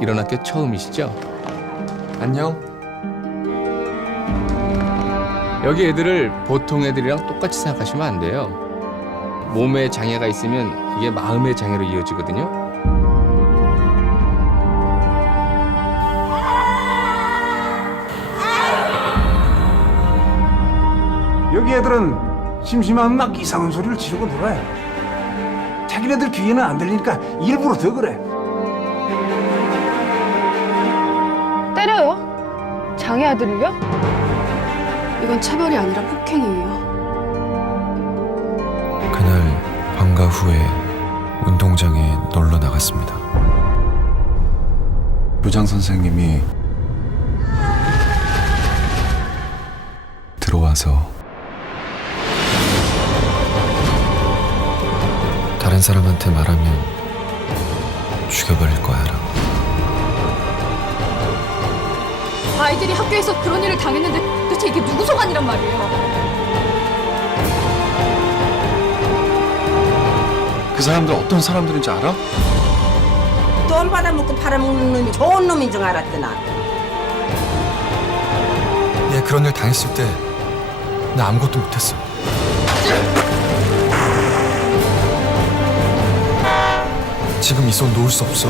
이런 학교 처음이시죠? 안녕. 여기 애들을 보통 애들이랑 똑같이 생각하시면 안 돼요. 몸에 장애가 있으면 이게 마음의 장애로 이어지거든요. 여기 애들은 심심하면 막 이상한 소리를 지르고 놀아요. 자기네들 귀에는 안 들리니까 일부러 더 그래. 장애 아들을요? 이건 차별이 아니라 폭행이에요. 그날 방과 후에 운동장에 놀러 나갔습니다. 교장 선생님이 들어와서 다른 사람한테 말하면 죽여버릴 거야라고. 아이들이 학교에서 그런 일을 당했는데 도대체 이게 누구 소관이란 말이에요? 그 사람들 어떤 사람들인지 알아? 돈 받아먹고 팔아먹는 놈이 좋은 놈인 줄 알았더나 얘 그런 일 당했을 때 나 아무것도 못했어. 지금 이 손 놓을 수 없어.